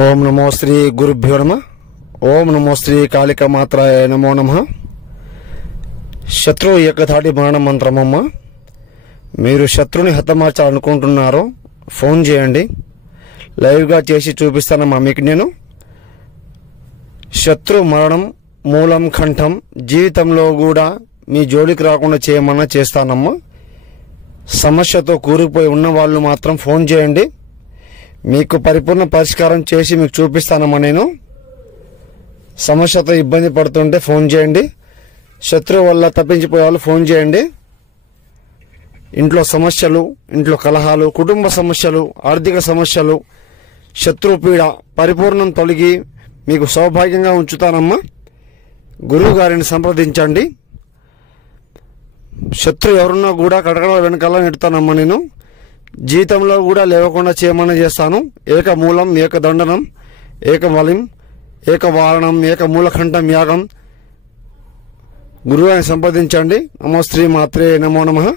ఓం నమో శ్రీ గురుభ్యో నమః. ఓం నమో శ్రీ కాళిక మాత్రాయ నమో నమః. శత్రువు ఏకధాటి బాణ మంత్రమమ్మ. మీరు శత్రుని హతమార్చాలనుకుంటున్నారో ఫోన్ చేయండి, లైవ్గా చేసి చూపిస్తానమ్మా మీకు నేను. శత్రు మరణం మూలం కంఠం, జీవితంలో కూడా మీ జోలికి రాకుండా చేయమన్నా చేస్తానమ్మా. సమస్యతో కూరుకుపోయి ఉన్న వాళ్ళు మాత్రం ఫోన్ చేయండి, మీకు పరిపూర్ణ పరిష్కారం చేసి మీకు చూపిస్తానమ్మా నేను. సమస్యతో ఇబ్బంది పడుతుంటే ఫోన్ చేయండి, శత్రువు వల్ల తప్పించిపోయే వాళ్ళు ఫోన్ చేయండి. ఇంట్లో సమస్యలు, ఇంట్లో కలహాలు, కుటుంబ సమస్యలు, ఆర్థిక సమస్యలు, శత్రు పీడ పరిపూర్ణం తొలగి మీకు సౌభాగ్యంగా ఉంచుతానమ్మా. గురువు గారిని సంప్రదించండి. శత్రు ఎవరున్నా కూడా కటకడ వెనకాల నెడతానమ్మా నేను. జీవితంలో కూడా లేవకుండా చేయమని చేస్తాను. ఏకమూలం, ఏకదండనం, ఏకబలిం, ఏకవారణం, ఏకమూలకంఠం యాగం. గురువుని సంప్రదించండి. నమో శ్రీ మాత్రే నమో నమః.